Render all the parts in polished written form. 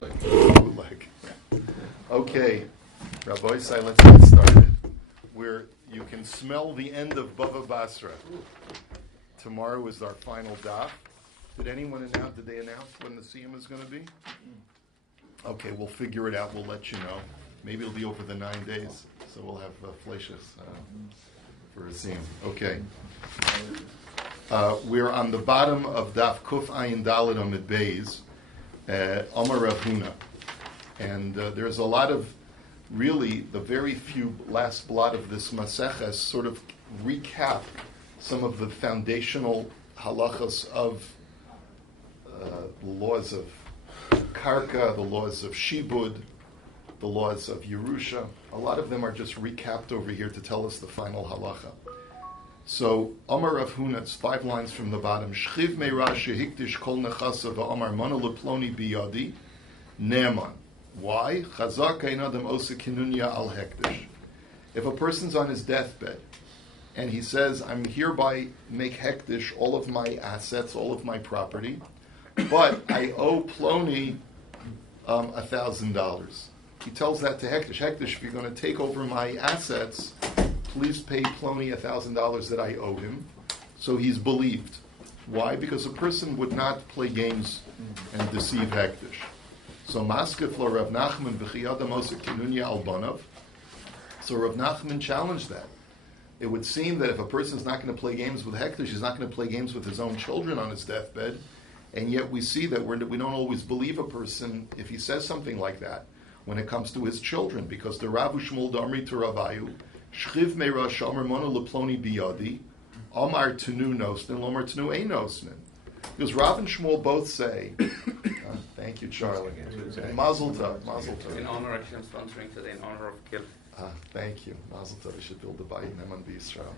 Bootleg. Okay, Rabbi, let's get started. Where you can smell the end of Bava Basra. Tomorrow is our final daf. Did they announce when the siyum is going to be? Okay, we'll figure it out. We'll let you know. Maybe it'll be over the 9 days, so we'll have flashes for a siyum. Okay. We're on the bottom of daf Kuf Ayin Daled Amid Beis, Amar Rav Huna. And there's a lot of, really, the very few last blot of this Maseches sort of recap some of the foundational halachas of the laws of Karka, the laws of Shibud, the laws of Yerusha. A lot of them are just recapped over here to tell us the final halacha. So, Amar Rav Huna, it's 5 lines from the bottom. Shchiv meira shehikdish kol nechasa va'amar mana leploni biyadi ne'eman. Why? Chazak ein adam osa kinunya al hekdish. If a person's on his deathbed and he says, I'm hereby make hekdish all of my assets, all of my property, but I owe Ploni $1,000. He tells that to Hekdish. Hekdish, if you're going to take over my assets, please pay Ploni $1,000 that I owe him. So he's believed. Why? Because a person would not play games and deceive Hekdish. So Maskef lo Rav Nachman v'chiyada mosa kinunya al banav. So Rav Nachman challenged that. It would seem that if a person's not going to play games with Hekdish, he's not going to play games with his own children on his deathbed. And yet we see that we don't always believe a person if he says something like that when it comes to his children, because the Rav Shmuel Damri to Ravayu, Shchiv meira shomer mona leploni biyadi, Amar tenu nosnin, Lomar tenu ein nosnin. Because Rav and Shmuel both say, thank you, Charlie. Mazel tov, Mazel tov. In honor, actually, I'm sponsoring today in honor of Gil. Thank you, Mazel tov. We should build a bayit neman b'Yisrael.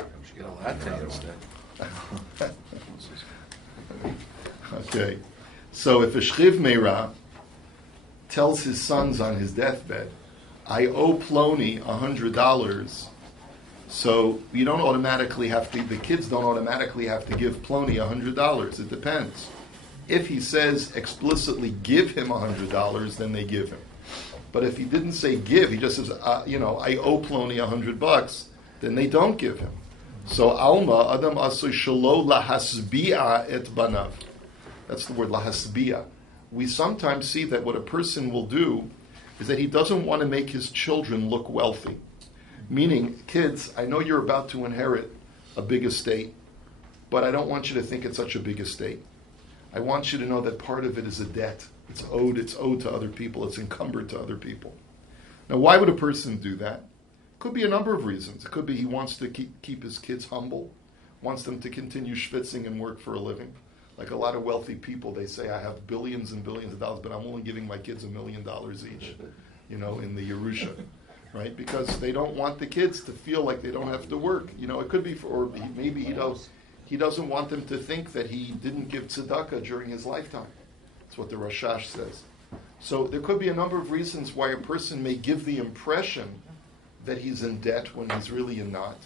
We should get a latte instead. Okay, so if a Shchiv meira tells his sons on his deathbed, I owe Ploni $100, so you don't automatically have to, the kids don't automatically have to give Ploni $100. It depends. If he says explicitly give him $100, then they give him. But if he didn't say give, he just says, I owe Ploni $100, then they don't give him. So Alma, Adam Asoy Shalo Lahasbi'a et Banav. That's the word, Lahasbi'a. We sometimes see that what a person will do is that he doesn't want to make his children look wealthy. Meaning, kids, I know you're about to inherit a big estate, but I don't want you to think it's such a big estate. I want you to know that part of it is a debt. It's owed to other people. It's encumbered to other people. Now, why would a person do that? Could be a number of reasons. It could be he wants to keep his kids humble, wants them to continue schwitzing and work for a living. Like a lot of wealthy people, they say, I have billions and billions of dollars, but I'm only giving my kids $1 million each, in the Yerusha, right? Because they don't want the kids to feel like they don't have to work. It could be maybe he doesn't want them to think that he didn't give tzedakah during his lifetime. That's what the Rashash says. So there could be a number of reasons why a person may give the impression that he's in debt when he's really not.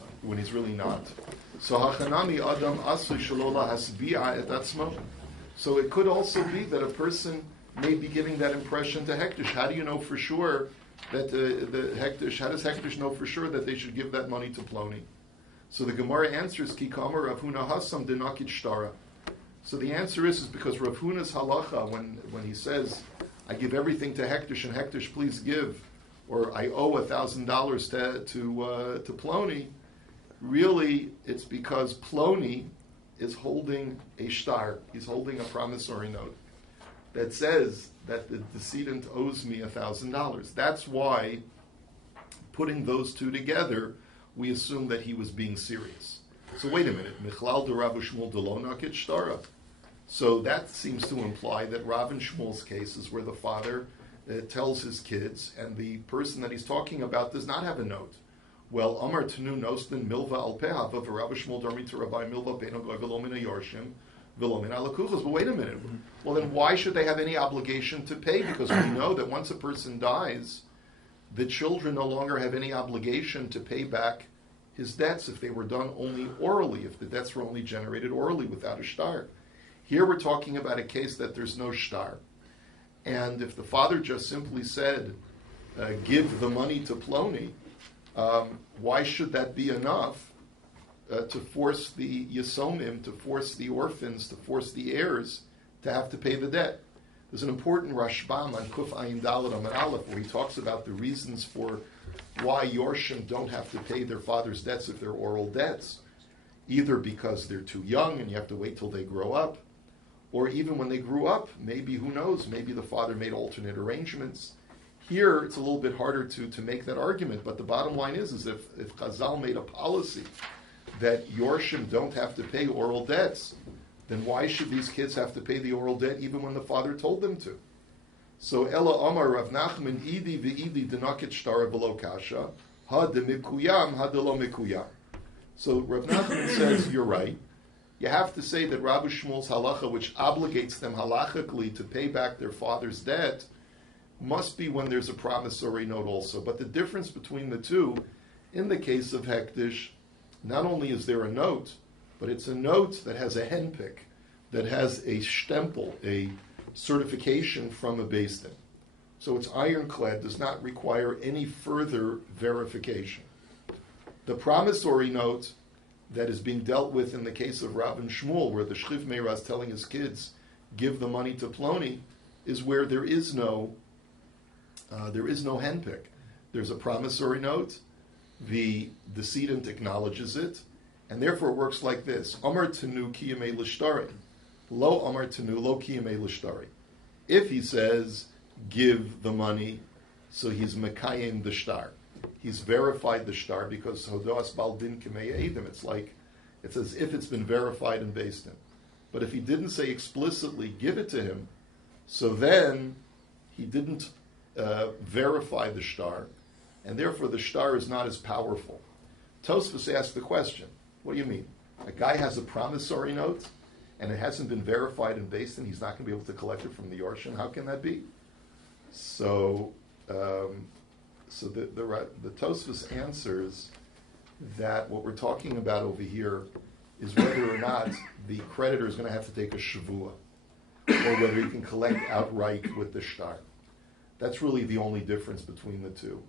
So hachanami adam asu shalola hasbi'a et atzmo. So it could also be that a person may be giving that impression to Hekdish. How do you know for sure that the Hekdish? How does Hekdish know for sure that they should give that money to Ploni? So the Gemara answers ki kamer Rav Huna hasam denakit shtara. So the answer is because Rav Huna's halacha when he says I give everything to Hekdish and Hekdish please give, or I owe $1,000 to Ploni, really it's because Ploni is holding a shtar. He's holding a promissory note that says that the decedent owes me $1,000. That's why, putting those two together, we assume that he was being serious. So wait a minute. Michlal de Rav Shmuel de lo nakit shtara. So that seems to imply that Rav and Shmuel's case is where the father tells his kids, and the person that he's talking about does not have a note. Well, Amar Tenu Nostin Milva Al Peha Rav Shmuel Darmi to Rabbi Milva Peno Velomina Yorshim Velomina Alakuchas. But wait a minute. Well, then why should they have any obligation to pay? Because we know that once a person dies, the children no longer have any obligation to pay back his debts if they were done only orally, if the debts were only generated orally without a shtar. Here we're talking about a case that there's no shtar. And if the father just simply said, give the money to Ploni, why should that be enough to force the Yasomim, to force the orphans, to force the heirs to have to pay the debt? There's an important Rashbam on Kuf Ayin Dalet Amud Aleph where he talks about the reasons for why Yorshim don't have to pay their father's debts if they're oral debts, either because they're too young and you have to wait till they grow up, or even when they grew up, maybe, who knows, maybe the father made alternate arrangements. Here, it's a little bit harder to make that argument, but the bottom line is if Chazal made a policy that Yorshim don't have to pay oral debts, then why should these kids have to pay the oral debt even when the father told them to? So Ella Omar Rav Nachman Idi ve'idi denakit shtara below kasha ha de mikuyam ha de lo mikuyam. So Rav Nachman says you're right. You have to say that Rabbi Shmuel's halacha, which obligates them halachically to pay back their father's debt, must be when there's a promissory note also. But the difference between the two, in the case of Hektish, not only is there a note, but it's a note that has a henpick, that has a stempel, a certification from a Beis Din. So it's ironclad, does not require any further verification. The promissory note that is being dealt with in the case of Rav and Shmuel, where the Shchiv Meirah is telling his kids, give the money to Ploni, is where there is no henpick. There's a promissory note, the decedent acknowledges it, and therefore it works like this. Amar tenu kiyamei l'shtari. Lo amar tenu lo kiyamei l'shtari. If he says, give the money, so he's mekayim the shtar. He's verified the shtar because hodas baldin k'mei edim. It's as if it's been verified and based in. But if he didn't say explicitly, give it to him, so then he didn't verify the shtar, and therefore the shtar is not as powerful. Tosfos asked the question, what do you mean? A guy has a promissory note, and it hasn't been verified and based in, he's not going to be able to collect it from the Yorshim? How can that be? So the Tosfos answers that what we're talking about over here is whether or not the creditor is going to have to take a shavua, or whether he can collect outright with the shtar. That's really the only difference between the two.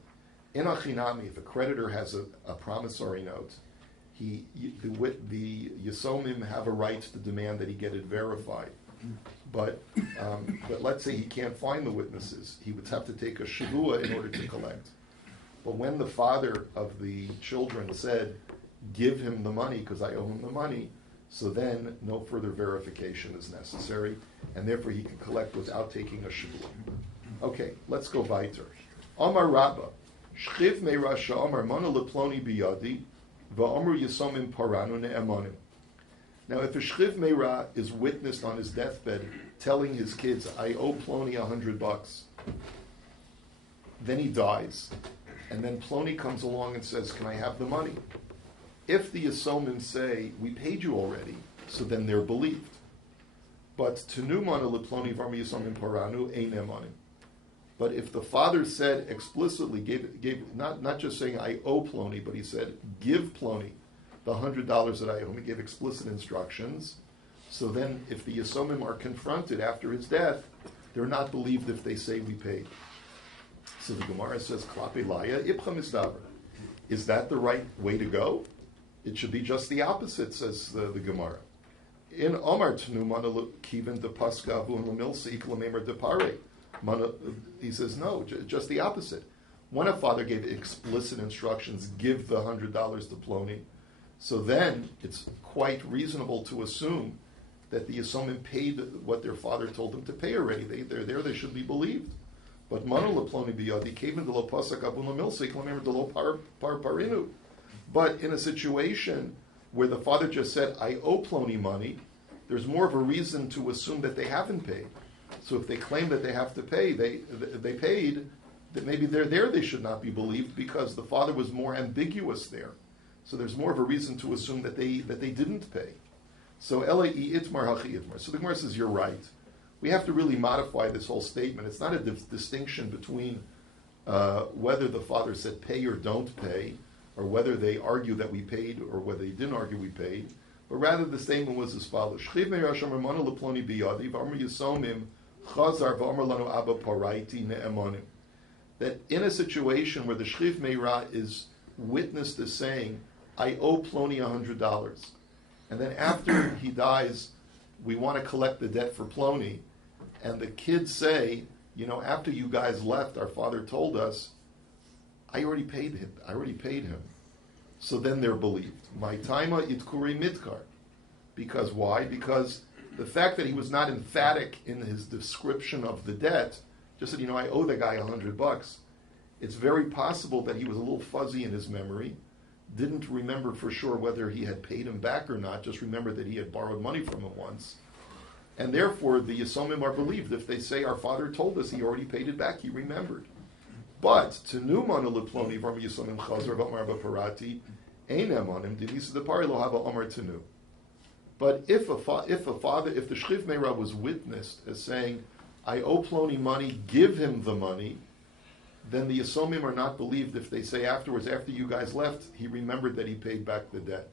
In Achinami, if a creditor has a promissory note, the Yasomim have a right to demand that he get it verified. But let's say he can't find the witnesses. He would have to take a shavua in order to collect. But when the father of the children said, give him the money because I owe him the money, so then no further verification is necessary, and therefore he can collect without taking a shavua. Okay, let's go weiter. Amar Rabba, Shchiv meira sha'amar mana leploni biyadi, va'amru yasomim paranu ne'emanim. Now, if a Shchiv meira is witnessed on his deathbed telling his kids, I owe Ploni $100, then he dies, and then Ploni comes along and says, can I have the money? If the Yasomim say, we paid you already, so then they're believed. But Tenu mana leploni v'amru yasomim paranu ein emanim. But if the father said explicitly, gave not just saying I owe Ploni, but he said give Ploni the $100 that I owe him, he gave explicit instructions. So then, if the Yasomim are confronted after his death, they're not believed if they say we paid. So the Gemara says, Klape Laya Ipcha Misdaber. Is that the right way to go? It should be just the opposite, says the Gemara. In Omar Tnu Mana Kivin de Paska Avu and Lamilsi Iklamemer de Pare. He says, no, just the opposite. When a father gave explicit instructions, give the $100 to Ploni, so then it's quite reasonable to assume that the Yasomim paid what their father told them to pay already. They're there, they should be believed. But Manu leploni biyadi kevin de lo pasak abuna milsik lamer de lo par parinu. But in a situation where the father just said, I owe Ploni money, there's more of a reason to assume that they haven't paid. So if they claim that they have to pay, they paid, that maybe they're there, they should not be believed because the father was more ambiguous there. So there's more of a reason to assume that they didn't pay. So Elai itmar hachi itmar. So the Gemara says you're right. We have to really modify this whole statement. It's not a distinction between whether the father said pay or don't pay, or whether they argue that we paid or whether they didn't argue we paid. But rather the statement was as follows. Shchiv me'rasham ramana leploni biyadi v'amr yisomim Chazar v'omer lanu Abba Paraiti ne'emonim. That in a situation where the Shchiv Meirah is witnessed as saying, I owe Ploni $100, and then after he dies, we want to collect the debt for Ploni, and the kids say, after you guys left, our father told us, I already paid him. So then they're believed. My taima itkuri midkar. Because why? Because the fact that he was not emphatic in his description of the debt, just said, I owe the guy $100. It's very possible that he was a little fuzzy in his memory, didn't remember for sure whether he had paid him back or not, just remembered that he had borrowed money from him once. And therefore, the Yisomim are believed if they say, our father told us he already paid it back, he remembered. But, to numanu leploni varm Yisomim chazar v'amar b'parati, ein emonim, dinisa de pari lo hava omar tenu. But if the Shchiv Meirah was witnessed as saying, I owe Ploni money, give him the money, then the Yisomim are not believed if they say afterwards, after you guys left, he remembered that he paid back the debt.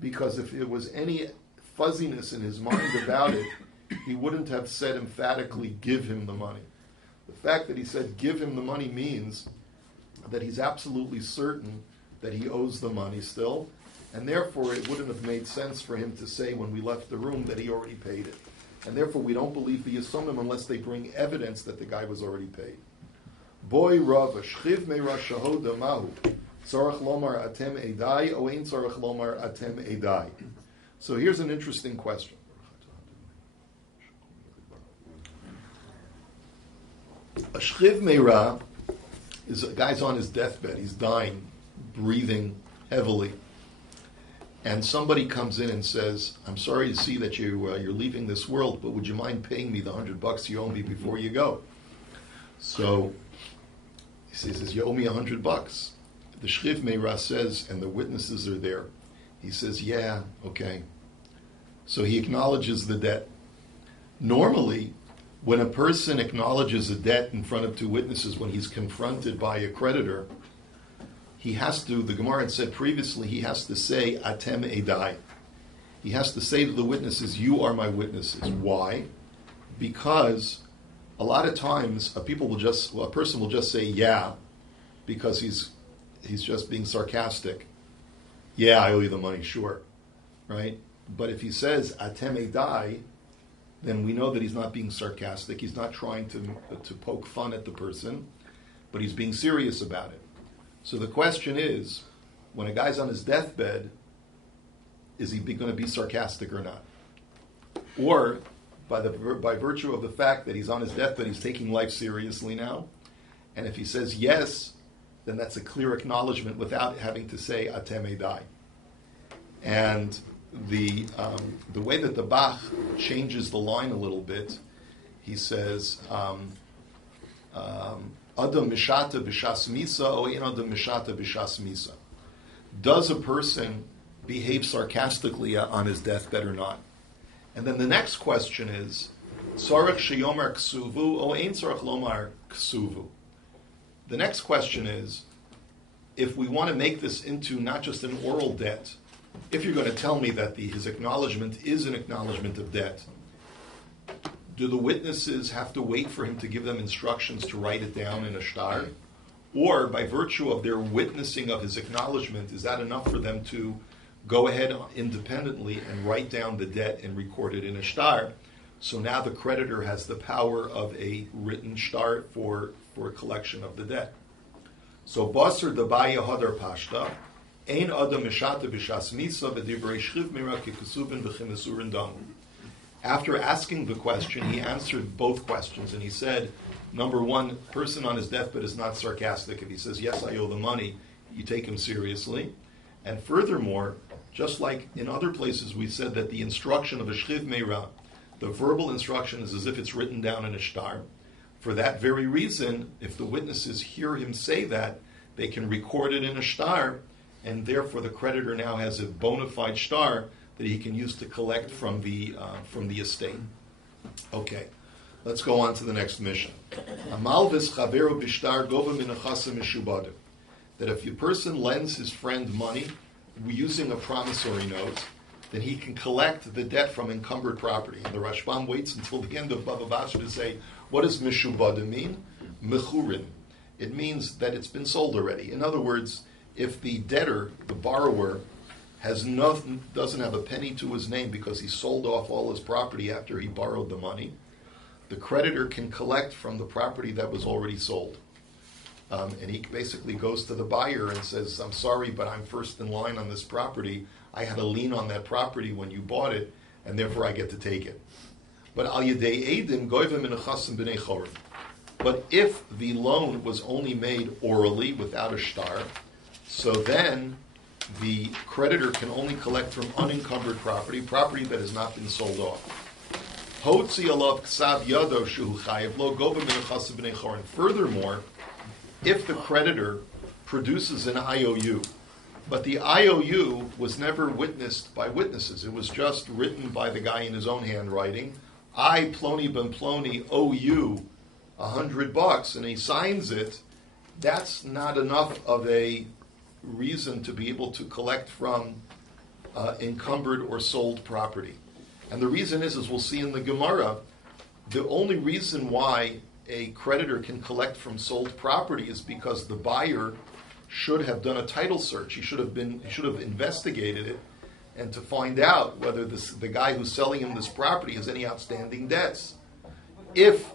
Because if there was any fuzziness in his mind about it, he wouldn't have said emphatically, give him the money. The fact that he said, give him the money means that he's absolutely certain that he owes the money still, and therefore it wouldn't have made sense for him to say when we left the room that he already paid it. And therefore we don't believe the Yisomim unless they bring evidence that the guy was already paid. Boy Rav, Shchiv Meirah Shahoda Mahu, Tzarech Lomar Atem Edai, O Ein Tzarech Lomar Atem Edai. So here's an interesting question. A Shchiv Meirah is a guy's on his deathbed, he's dying, breathing heavily. And somebody comes in and says, I'm sorry to see that you're leaving this world, but would you mind paying me the $100 you owe me before you go? So he says, you owe me $100. The Shchiv Meirah says, and the witnesses are there, he says, yeah, okay. So he acknowledges the debt. Normally, when a person acknowledges a debt in front of two witnesses, when he's confronted by a creditor, he has to, the Gemara had said previously, he has to say, Atem Edai. He has to say to the witnesses, you are my witnesses. Why? Because a lot of times a person will just say, yeah, because he's just being sarcastic. Yeah, I owe you the money, sure. Right? But if he says, Atem Edai, then we know that he's not being sarcastic. He's not trying to poke fun at the person, but he's being serious about it. So the question is, when a guy's on his deathbed, is he going to be sarcastic or not? Or, by virtue of the fact that he's on his deathbed, he's taking life seriously now, and if he says yes, then that's a clear acknowledgement without having to say Atem Edai. And the way that the Bach changes the line a little bit, he says, Adam mishata b'shas misa, or ein adam mishata b'shas misa. Does a person behave sarcastically on his deathbed or not? And then the next question is, tzarech sheyomar ksuvu, or ein tzarech lomar ksuvu. The next question is, if we want to make this into not just an oral debt, if you're going to tell me that his acknowledgement is an acknowledgement of debt, do the witnesses have to wait for him to give them instructions to write it down in a shtar? Or by virtue of their witnessing of his acknowledgement, is that enough for them to go ahead independently and write down the debt and record it in a shtar? So now the creditor has the power of a written shtar for a collection of the debt. So Basar Dabaya Hadar Pashta, Ein Adam Mishata B'Shas Misa V'Divrei Shchiv Meirah K'Kesubin V'Chimesurin Damu. After asking the question, he answered both questions, and he said, number one, person on his deathbed is not sarcastic. If he says, yes, I owe the money, you take him seriously. And furthermore, just like in other places we said that the instruction of a Shchiv Meirah, the verbal instruction is as if it's written down in a shtar. For that very reason, if the witnesses hear him say that, they can record it in a shtar, and therefore the creditor now has a bona fide shtar that he can use to collect from the estate. Okay, let's go on to the next mission. That if a person lends his friend money using a promissory note, then he can collect the debt from encumbered property. And the Rashbam waits until the end of Bava Basra to say, what does Mishubada mean? Mechurin. It means that it's been sold already. In other words, if the debtor, the borrower, doesn't have a penny to his name because he sold off all his property after he borrowed the money, the creditor can collect from the property that was already sold. And he basically goes to the buyer and says, I'm sorry, but I'm first in line on this property. I had a lien on that property when you bought it, and therefore I get to take it. But al yedei eidim goyvim min chasim b'nei chorim. But if the loan was only made orally without a shtar, so then the creditor can only collect from unencumbered property that has not been sold off. Hotzi alav ksav yado shehu chayev lo goyvim min chasim b'nei chorim. Furthermore, if the creditor produces an IOU, but the IOU was never witnessed by witnesses, it was just written by the guy in his own handwriting, I, Plony ben Plony, owe you $100, and he signs it, that's not enough of a reason to be able to collect from encumbered or sold property. And the reason is, as we'll see in the Gemara, the only reason why a creditor can collect from sold property is because the buyer should have done a title search. He should have investigated it, and to find out whether the guy who's selling him this property has any outstanding debts. If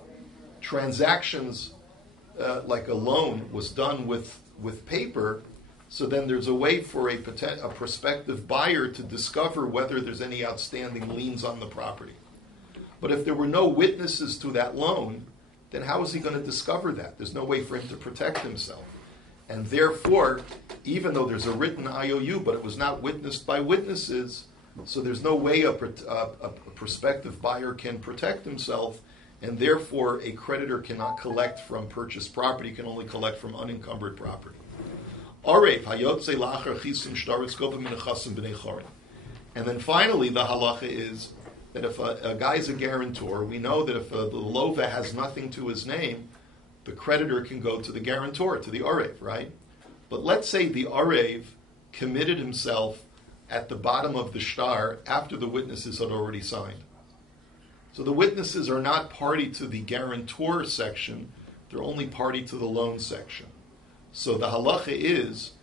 transactions like a loan was done with paper, so then there's a way for a prospective buyer to discover whether there's any outstanding liens on the property. But if there were no witnesses to that loan, then how is he going to discover that? There's no way for him to protect himself. And therefore, even though there's a written IOU, but it was not witnessed by witnesses, so there's no way a prospective buyer can protect himself, and therefore a creditor cannot collect from purchased property, can only collect from unencumbered property. And then finally, the halacha is that if a guy is a guarantor, we know that if the lova has nothing to his name, the creditor can go to the guarantor, to the arev, right? But let's say the arev committed himself at the bottom of the shtar after the witnesses had already signed. So the witnesses are not party to the guarantor section, they're only party to the loan section. So the halacha is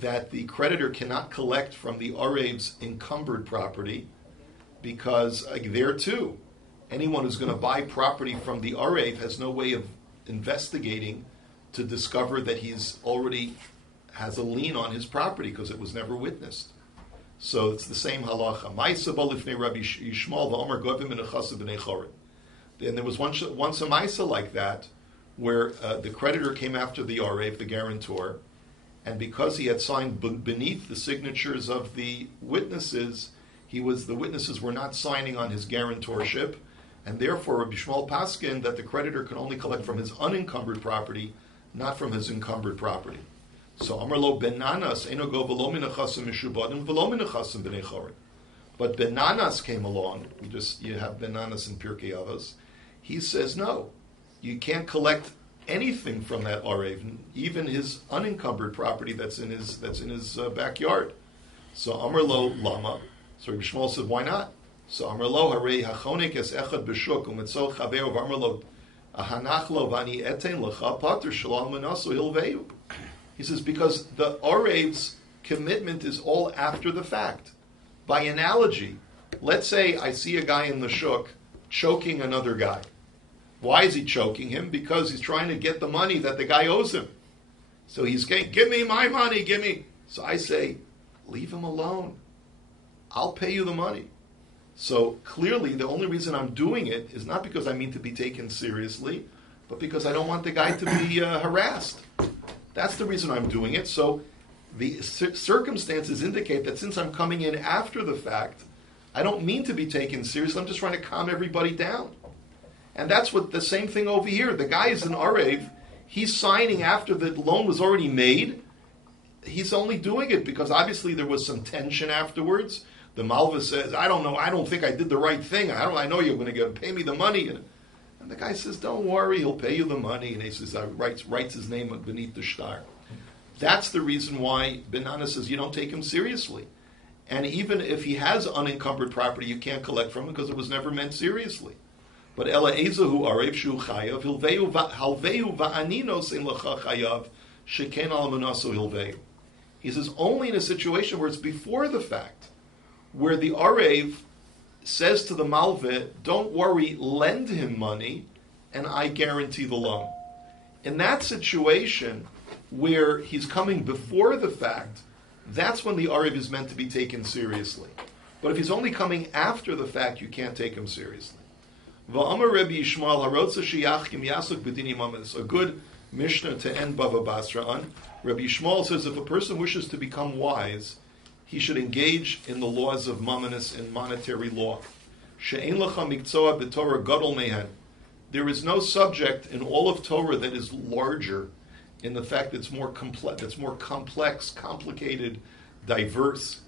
that the creditor cannot collect from the arev's encumbered property, because there too, anyone who's going to buy property from the arev has no way of investigating to discover that he's already has a lien on his property because it was never witnessed. So it's the same halacha. And there was once a Maisa like that, where the creditor came after the arev, the guarantor, and because he had signed beneath the signatures of the witnesses, the witnesses were not signing on his guarantorship, and therefore Rabbi Shmuel paskin that the creditor can only collect from his unencumbered property, not from his encumbered property. So Amar lo benanas eno go v'lo min achasim mishubadim v'lo min achasim b'nei chorin. But benanas came along. You have benanas in Pirkei Avos. He says no, you can't collect anything from that arev, even his unencumbered property that's in his backyard. So Amar lo lama. So Rabbi Shmuel said, why not? So Amar lo harei hachonik es echad b'shuk u'metzo chaveru v'amar lo ahanach lo v'ani eten lecha pater shalom manaso hilveu. He says, because the arev's commitment is all after the fact. By analogy, let's say I see a guy in the shuk choking another guy. Why is he choking him? Because he's trying to get the money that the guy owes him. So he's saying, give me my money, give me. So I say, leave him alone. I'll pay you the money. So clearly the only reason I'm doing it is not because I mean to be taken seriously, but because I don't want the guy to be harassed. That's the reason I'm doing it. So the circumstances indicate that since I'm coming in after the fact, I don't mean to be taken seriously. I'm just trying to calm everybody down. And that's what the same thing over here. The guy is an arev. He's signing after the loan was already made. He's only doing it because obviously there was some tension afterwards. The malva says, I don't know, I don't think I did the right thing. I know you're going to pay me the money. And the guy says, don't worry, he'll pay you the money. And he says, writes his name beneath the shtar. That's the reason why Benana says you don't take him seriously. And even if he has unencumbered property, you can't collect from him because it was never meant seriously. But Ela Ezahu Arev Shu Chayav Halveu Va'aninos in Lacha Chayav Sheken Al Manaso Hilveu. He says only in a situation where it's before the fact, where the Arev says to the Malveh, don't worry, lend him money, and I guarantee the loan. In that situation, where he's coming before the fact, that's when the Arev is meant to be taken seriously. But if he's only coming after the fact, you can't take him seriously. Va'amar Rabbi Yishmael harotza sheyachkim yasuk b'dini mamis. A good Mishnah to end Bava Basra on. Rabbi Yishmael says if a person wishes to become wise, he should engage in the laws of mamonis and monetary law. She'ein lecha mikzoa b'Torah gadol mehen. There is no subject in all of Torah that is larger in the fact that it's more complex, complicated, diverse.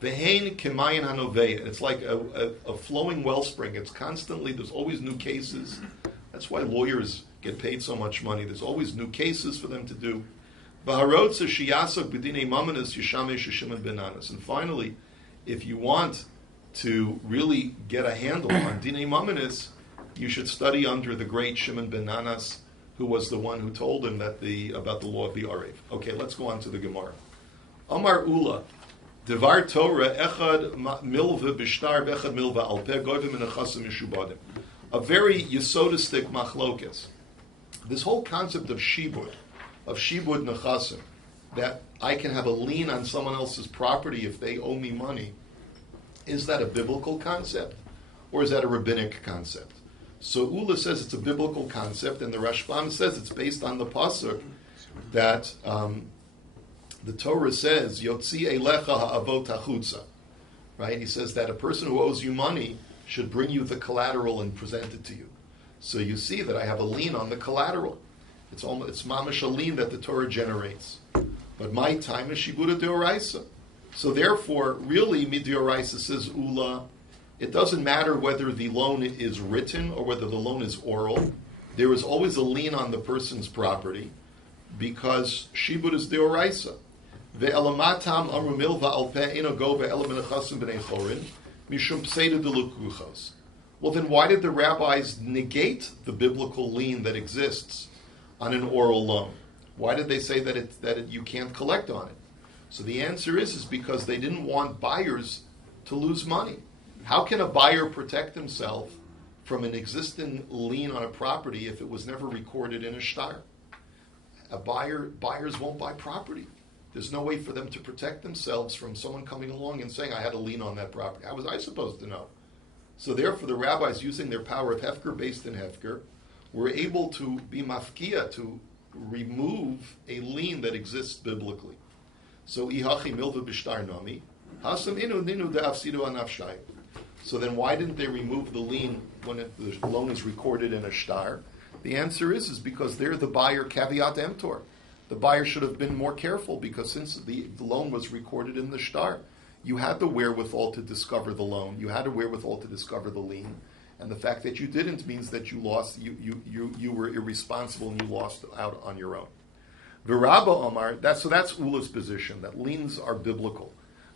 Vehein kemayin hanoveya. It's like a flowing wellspring. It's constantly, there's always new cases. That's why lawyers get paid so much money. There's always new cases for them to do. V'harotza sheyasok b'dinei mamonos yishamesh Shimon ben Anas. And finally, if you want to really get a handle on dinei mamonos, you should study under the great Shimon ben Anas, who was the one who told him that about the law of the Arev. Okay, let's go on to the Gemara. Amar Ula, Devar Torah echad milva b'shtar v'echad milva alpeh goyvim menachasim mishubadim. A very yesodistic machlokes. This whole concept of shibud nechasim, that I can have a lien on someone else's property if they owe me money, is that a biblical concept or is that a rabbinic concept? So Ula says it's a biblical concept, and the Rashbam says it's based on the pasuk that the Torah says Yotzi Eilecha Ha'avot Hachutza. Right? He says that a person who owes you money should bring you the collateral and present it to you. So you see that I have a lien on the collateral. It's mamash a lien that the Torah generates. But my time is Shibuda Deoraisa. So therefore, really, Midioraisa says Ula, it doesn't matter whether the loan is written or whether the loan is oral. There is always a lien on the person's property because Shibud is Deoraisa. Ve'elamatam amru milva al pe'eno go ve'elam menachasim b'nei chorin mishum pseida delukuchos. Well, then why did the rabbis negate the biblical lien that exists on an oral loan? Why did they say that you can't collect on it? So the answer is because they didn't want buyers to lose money. How can a buyer protect himself from an existing lien on a property if it was never recorded in a shtar? Buyers won't buy property. There's no way for them to protect themselves from someone coming along and saying, I had a lien on that property. How was I supposed to know? So therefore, the rabbis, using their power of Hefker based in Hefker, were able to be mafkia, to remove a lien that exists biblically. So ihachi milva b'shtar nami, hasam inu ninu de'afsidu anafshai. So then why didn't they remove the lien when the loan is recorded in a shtar? The answer is because they're the buyer caveat emptor. The buyer should have been more careful because since the loan was recorded in the shtar, you had the wherewithal to discover the loan. You had the wherewithal to discover the lien. And the fact that you didn't means that you lost, you were irresponsible and you lost out on your own. Virabba Omar, that's Ula's position, that liens are biblical.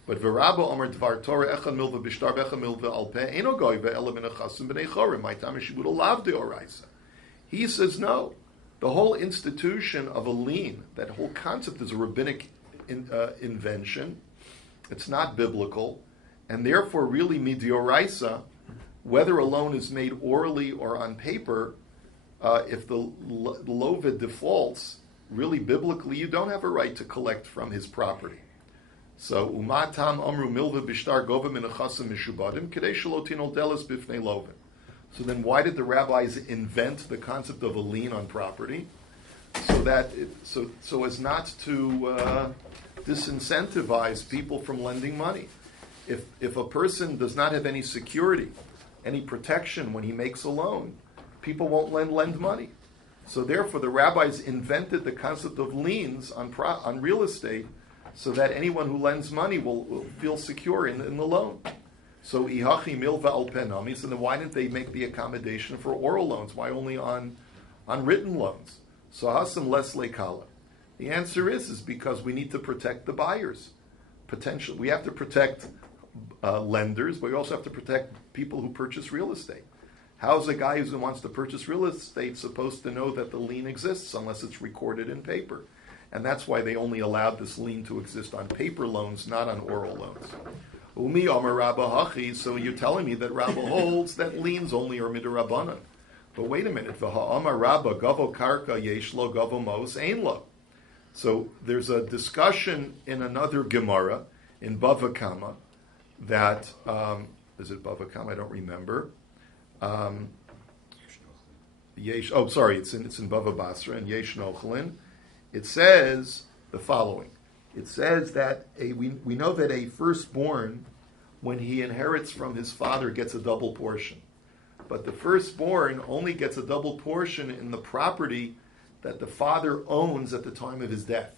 But Virabba Omar Dvar Torah Echad Milva Bishtar Becha Milva Alpeh Eno Goyve Ela Min Achasim B'nei Chorim My Tam Shibud Olav Deoraisa. He says no. The whole institution of a lien, that whole concept is a rabbinic invention. It's not biblical, and therefore really midioraisa, whether a loan is made orally or on paper, if the lovid defaults, really biblically you don't have a right to collect from his property. So umatam amru milva bishtar gova min achasim mishubadim kadei shelo tinol delas bifnei lovin. So then why did the rabbis invent the concept of a lien on property? So as not to disincentivize people from lending money. If a person does not have any security, any protection when he makes a loan, people won't lend money. So therefore the rabbis invented the concept of liens on real estate so that anyone who lends money will feel secure in the loan. So ihachi milva al penami. So then why didn't they make the accommodation for oral loans? Why only on written loans? So hasam les lekala. The answer is because we need to protect the buyers. We have to protect lenders, but we also have to protect people who purchase real estate. How's a guy who wants to purchase real estate supposed to know that the lien exists unless it's recorded in paper? And that's why they only allowed this lien to exist on paper loans, not on oral loans. Umi Omer Rabba Hachi, so you're telling me that Rabba holds that liens only are midrabanan. But wait a minute, V'ha'amar Rabba gavo karka yeshlo gavo mos ein lo. So there's a discussion in another Gemara in Bava Kama that is it Bava Kama? I don't remember. It's in Bava Basra and Yesh Nochlin. It says the following. It says that we know that a firstborn, when he inherits from his father, gets a double portion. But the firstborn only gets a double portion in the property that the father owns at the time of his death.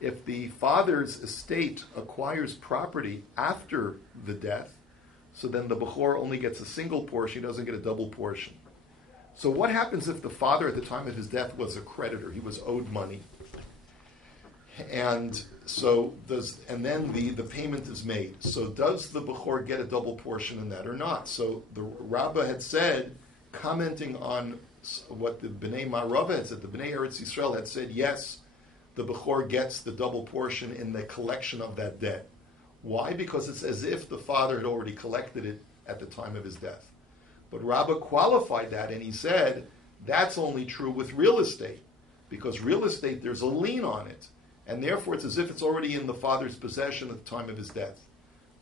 If the father's estate acquires property after the death, so then the Bechor only gets a single portion, he doesn't get a double portion. So what happens if the father at the time of his death was a creditor? He was owed money. And then the payment is made. So does the Bechor get a double portion in that or not? So the Rabbah had said, commenting on what the Bnei Ma'arava had said, the Bnei Eretz Yisrael had said, yes, the Bechor gets the double portion in the collection of that debt. Why? Because it's as if the father had already collected it at the time of his death. But Rabbah qualified that, and he said, that's only true with real estate, because real estate, there's a lien on it, and therefore it's as if it's already in the father's possession at the time of his death.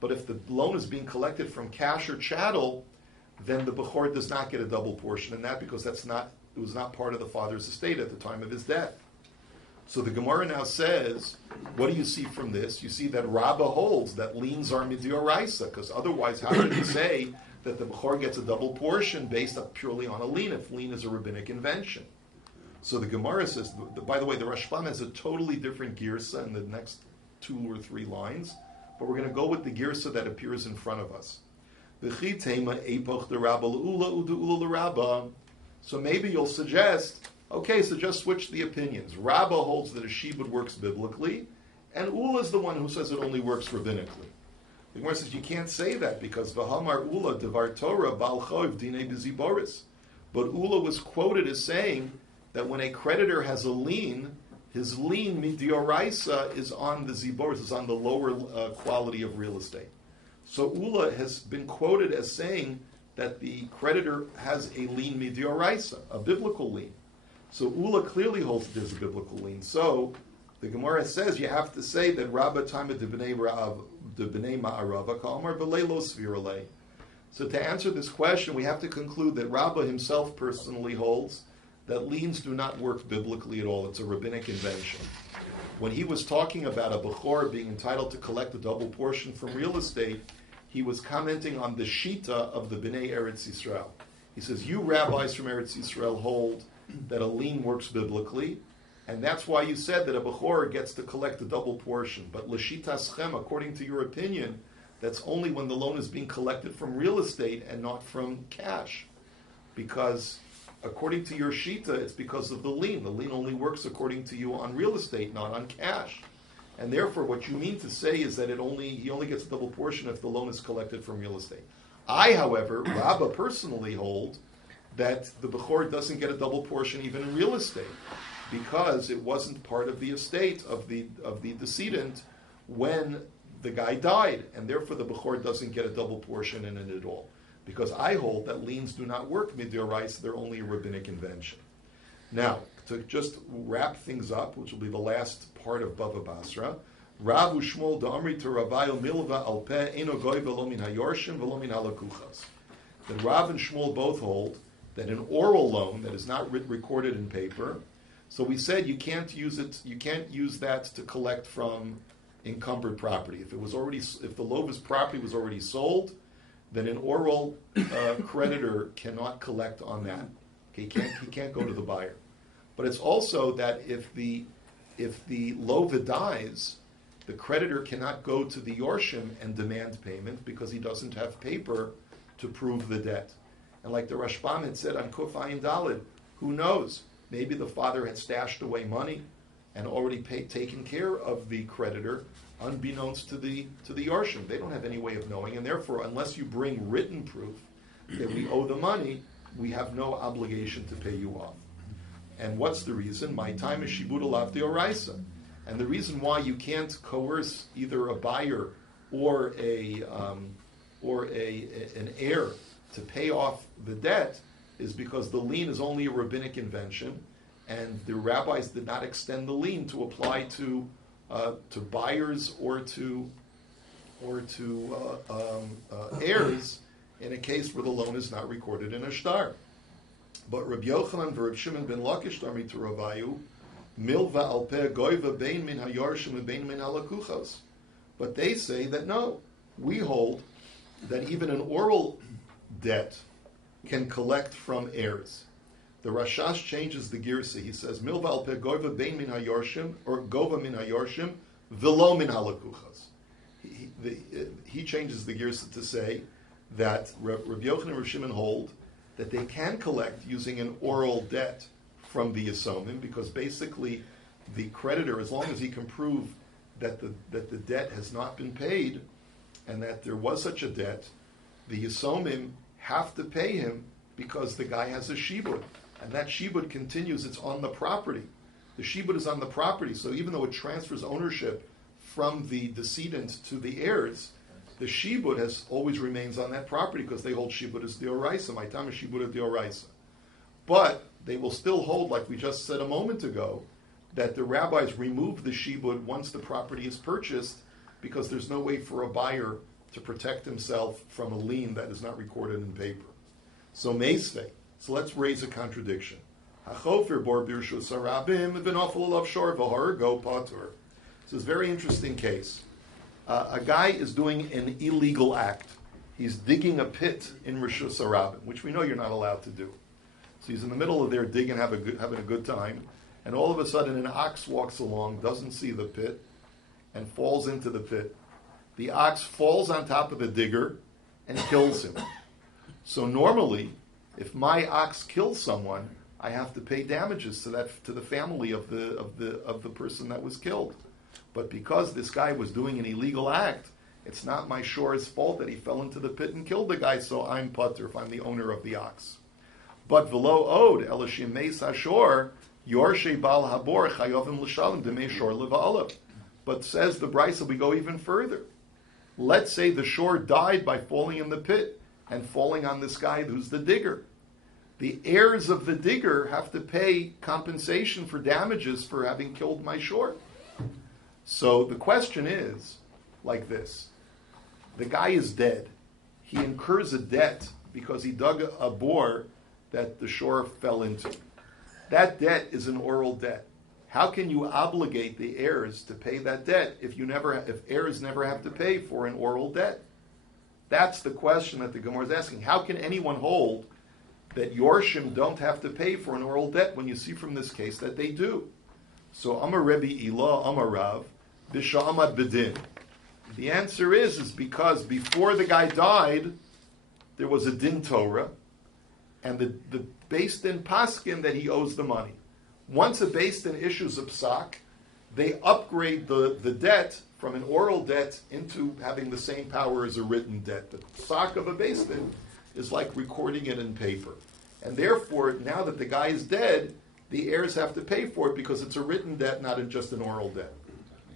But if the loan is being collected from cash or chattel, then the Bechor does not get a double portion in that, because it was not part of the father's estate at the time of his death. So the Gemara now says, what do you see from this? You see that Rabbah holds that liens are midioraisa, because otherwise how could he say that the Bechor gets a double portion based purely on a lien, if lien is a rabbinic invention? So the Gemara says, by the way, the Rashbam has a totally different girsa in the next 2 or 3 lines, but we're going to go with the girsa that appears in front of us. So maybe you'll suggest, okay, so just switch the opinions. Rabbah holds that a shibud works biblically, and Ula is the one who says it only works rabbinically. The Gemara says you can't say that because V'hamar Ula devar Torah bal choiv dinei b'ziboris. But Ula was quoted as saying that when a creditor has a lien, his lien midioraisa is on the ziboris, is on the lower quality of real estate. So Ula has been quoted as saying that the creditor has a lien midioraisa, a biblical lien. So Ula clearly holds that there's a biblical lien. So the Gemara says you have to say that Rabba Taima de B'nei Ma'arava Kalmar V'leilo Svirale. So to answer this question, we have to conclude that Rabba himself personally holds that liens do not work biblically at all. It's a rabbinic invention. When he was talking about a Bechor being entitled to collect a double portion from real estate, he was commenting on the Shita of the Bnei Eretz Yisrael. He says, you rabbis from Eretz Yisrael hold that a lien works biblically, and that's why you said that a Bechor gets to collect a double portion. But L'shitaschem, according to your opinion, that's only when the loan is being collected from real estate and not from cash. Because according to your Shita, it's because of the lien. The lien only works according to you on real estate, not on cash. And therefore, what you mean to say is that he only gets a double portion if the loan is collected from real estate. I, however, Rabba personally hold that the Bechor doesn't get a double portion even in real estate, because it wasn't part of the estate of the decedent when the guy died, and therefore the Bechor doesn't get a double portion in it at all. Because I hold that liens do not work midiorais, they're only a rabbinic invention. Now, to just wrap things up, which will be the last part of Bava Basra, Rav Ushmol da'amri to Ravayo milva al peh eno goy velo min hayorshim velo min halakuchas. That Rav and Shmuel both hold that an oral loan that is not recorded in paper, so we said you can't use that to collect from encumbered property. If the lover's property was already sold, then an oral creditor cannot collect on that. Okay, he can't go to the buyer. But it's also that if the lover dies, the creditor cannot go to the Yorshim and demand payment because he doesn't have paper to prove the debt. And like the Rashbam had said on Kuf Ayin Daled, who knows? Maybe the father had stashed away money and already taken care of the creditor, unbeknownst to the Yarshim. They don't have any way of knowing, and therefore, unless you bring written proof that we owe the money, we have no obligation to pay you off. And what's the reason? My time is shibud alav deoraisa. And the reason why you can't coerce either a buyer or an heir to pay off the debt is because the lien is only a rabbinic invention, and the rabbis did not extend the lien to apply to buyers or to heirs in a case where the loan is not recorded in a shtar. But Rabbi Yochanan and Rabbi Shimon ben Lakish Tarmi to Ravayu, milva al peh goiva bein min hayarshim and bein min halakuchos. But they say that no, we hold that even an oral debt can collect from heirs. The Rashash changes the girsa. He says milva al peh goiva bein min hayarshim or gova min hayarshim velo min halakuchos. He changes the girsa to say that Rabbi Yochanan and Rabbi Shimon hold that they can collect using an oral debt from the Yisomim, because basically the creditor, as long as he can prove that the debt has not been paid and that there was such a debt, the Yisomim have to pay him because the guy has a shibud. And that shibud continues, it's on the property. The shibud is on the property, so even though it transfers ownership from the decedent to the heirs, the shibud always remains on that property because they hold shibud as deoraisa. My time is shibud as deoraisa. But they will still hold, like we just said a moment ago, that the rabbis remove the shibud once the property is purchased because there's no way for a buyer to protect himself from a lien that is not recorded in paper. So meisvei. So let's raise a contradiction. Hachofer bor birshus harabim v'nafal alav shor v'har go patur. So it's a very interesting case. A guy is doing an illegal act. He's digging a pit in Rishus Harabim, which we know you're not allowed to do. So he's in the middle of there digging, having a good time, and all of a sudden an ox walks along, doesn't see the pit, and falls into the pit. The ox falls on top of the digger and kills him. So normally, if my ox kills someone, I have to pay damages to the family of the person that was killed. But because this guy was doing an illegal act, it's not my shor's fault that he fell into the pit and killed the guy, so I'm putter if I'm the owner of the ox. But v'lo od elashim meis hashor yorshe bal habor chayovim l'shalim demei shor leva'alav. But says the Brisa, we go even further. Let's say the shor died by falling in the pit and falling on this guy who's the digger. The heirs of the digger have to pay compensation for damages for having killed my shor. So the question is like this. The guy is dead. He incurs a debt because he dug a bore that the shore fell into. That debt is an oral debt. How can you obligate the heirs to pay that debt if heirs never have to pay for an oral debt? That's the question that the Gemara is asking. How can anyone hold that Yorshim don't have to pay for an oral debt when you see from this case that they do? So Amar Rebbe Ilah Amar Rav B'Sha'amad B'Din. The answer is because before the guy died, there was a din Torah, and the Beis Din paskin that he owes the money. Once a Beis Din issues a psak, they upgrade the debt from an oral debt into having the same power as a written debt. The psak of a Beis Din is like recording it in paper. And therefore, now that the guy is dead, the heirs have to pay for it because it's a written debt, not just an oral debt.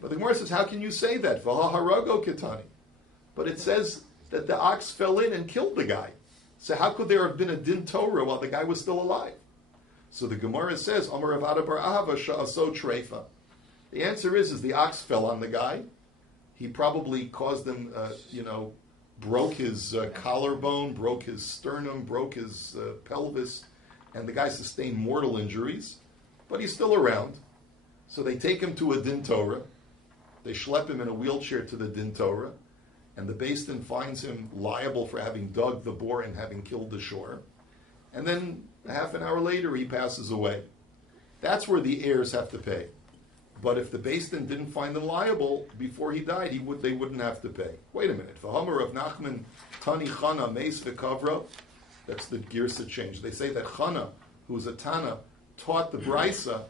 But the Gemara says, how can you say that? V'ha harago kitani. But it says that the ox fell in and killed the guy. So how could there have been a din Torah while the guy was still alive? So the Gemara says, Amar Rav Ada bar Ahava sha'aso treifa. The answer is the ox fell on the guy. He probably caused him, broke his collarbone, broke his sternum, broke his pelvis, and the guy sustained mortal injuries. But he's still around. So they take him to a din Torah. They schlep him in a wheelchair to the din Torah, and the Beis Din finds him liable for having dug the bore and having killed the shore. And then half an hour later, he passes away. That's where the heirs have to pay. But if the Beis Din didn't find him liable before he died, they wouldn't have to pay. Wait a minute. V'hamar of Nachman Tani Chana Meis V'Kavra. That's the girsa change. They say that Chana, who's a Tana, taught the Brisa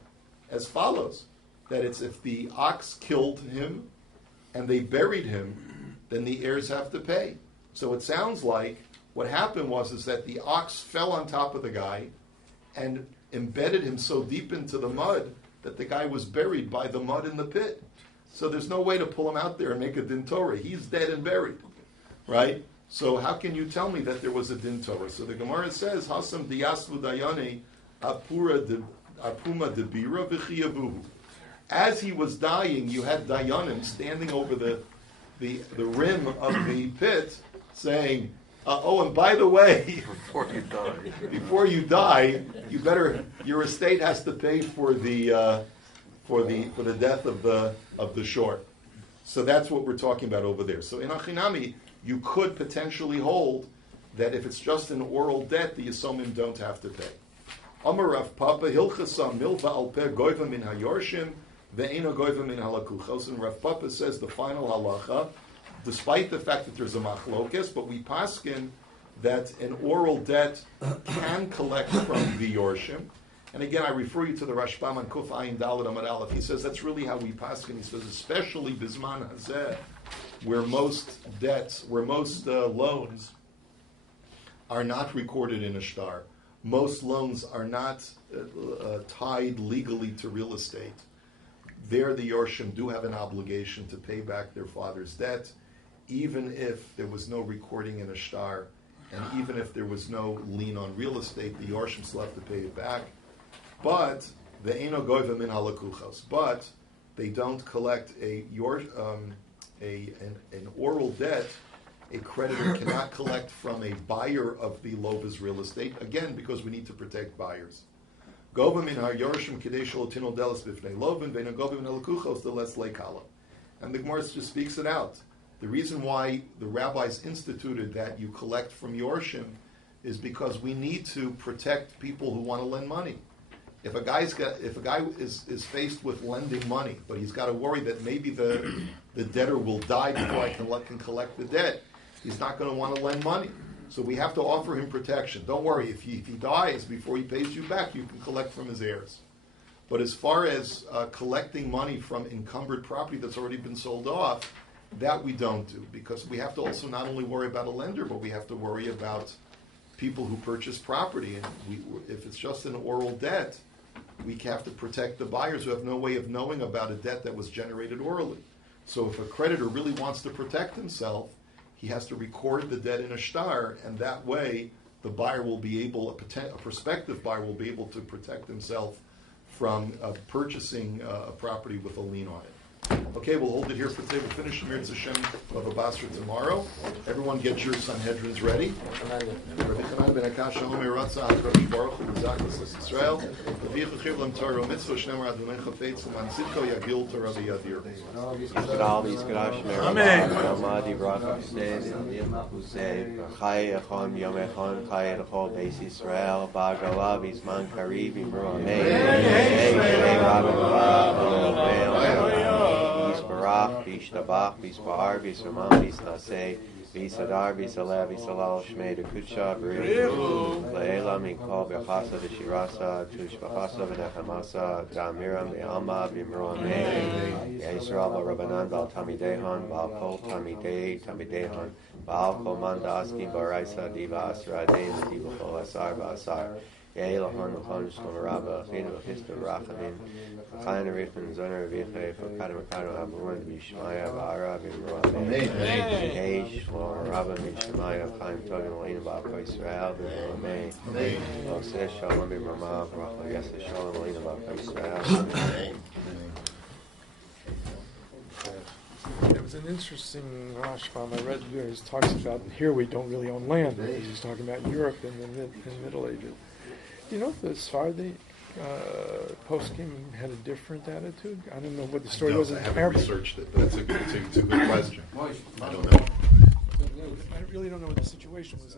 as follows. that it's if the ox killed him and they buried him, then the heirs have to pay. So it sounds like what happened is that the ox fell on top of the guy and embedded him so deep into the mud that the guy was buried by the mud in the pit. So there's no way to pull him out there and make a din Torah. He's dead and buried, right? So how can you tell me that there was a din Torah? So the Gemara says, Hasam diyasvu dayane apuma debira v'chiyavuhu. As he was dying, you had dayanim standing over the rim of the pit, saying, "Oh, and by the way, before you die, your estate has to pay for the death of the short." So that's what we're talking about over there. So in Achinami, you could potentially hold that if it's just an oral debt, the Yisomim don't have to pay. Amar Rav Papa Hilchasam Milva Al Peh Goyva Min Hayorshim Ve'eno Goyva Min Halakuchos. And Rav Papa says the final halacha, despite the fact that there's a machlokes, but we paskin that an oral debt can collect from the Yorshim. And again, I refer you to the Rashbam on Kuf Ayin Daled Amad Aleph. He says that's really how we paskin. He says especially Bizman Hazeh, where most loans are not recorded in a shtar. Most loans are not tied legally to real estate. There, the Yorshim do have an obligation to pay back their father's debt, even if there was no recording in a shtar, and even if there was no lien on real estate, the Yorshim still have to pay it back. But the Eino Goyva Min Halakuchos. But they don't collect an oral debt. A creditor cannot collect from a buyer of the Lova's real estate, again, because we need to protect buyers. Gova min ha-yorshim kidei shalotino delas b'fnei Lovan ve'no gova min halakuchos delas leikala. And the Gemara just speaks it out. The reason why the rabbis instituted that you collect from Yorshim is because we need to protect people who want to lend money. If a guy is faced with lending money, but he's got to worry that maybe the debtor will die before I can collect the debt, he's not going to want to lend money. So we have to offer him protection. Don't worry, if he dies before he pays you back, you can collect from his heirs. But as far as collecting money from encumbered property that's already been sold off, that we don't do, because we have to also not only worry about a lender, but we have to worry about people who purchase property. And if it's just an oral debt, we have to protect the buyers who have no way of knowing about a debt that was generated orally. So if a creditor really wants to protect himself, he has to record the debt in a shtar, and that way the buyer will be able, a prospective buyer will be able to protect himself from purchasing a property with a lien on it. Okay, we'll hold it here for today. We'll finish the Mirz Hashem Bava Basra tomorrow. Everyone get your Sanhedrins ready. Rabbi Chanan ben Akash Shalom Eratza Rabbi Baruch Hu B'Zachas L'Yisrael Leviach Chiv Lam Torah Mitzvah Shneimar Adonai Chafetz L'man Tzidko Yagil Torah V'Yadir. Amen. Amadi Bracha Sed Hussein Chai Echon Yom Echon Chai Echol Beis Yisrael Ba'Gala B'Zman Karib Imru Amen. Shnei Rabbi Barach, Bishtabach, Bispar, Bisramam, Bisnase, Bisadar, Bisaleh, Bisalal, Shmei, Dekutsha, Berihu, Laela, Minkol, Bechasa, Vishirasa, Tushbachasa, Venechamasa, Gamiram, Be'alma, Bimroame, Yisrael, Rabbanan, Bal Tamidehan, Bal Kol Tamidehan, Bal Koman Daski, Baraisa, Diva Asra, Dein, Diva Kol Asar, Basar. Yehilahon Lachon Shkom Rabba Chinu V'Chista V'Rachamin V'Chayin Arifin Zoner V'Yichei V'Kadu V'Kadu Aburon V'Yishmaya V'Ara V'Yimru Amen Yehi Shlom Rabba V'Yishmaya V'Chaim Tovim L'Inu B'Ako Yisrael V'Yimru Amen V'Oseh Shalom V'Rama V'Rachel Yaseh Shalom L'Inu B'Ako Yisrael Amen. There was an interesting Rashbam I read where he talks about, here we don't really own land, because he's talking about Europe in the Middle Ages. Do you know if the Sephardi poskim had a different attitude? I don't know what the story was. I haven't researched it, but it's a good question. I don't know. I really don't know what the situation was.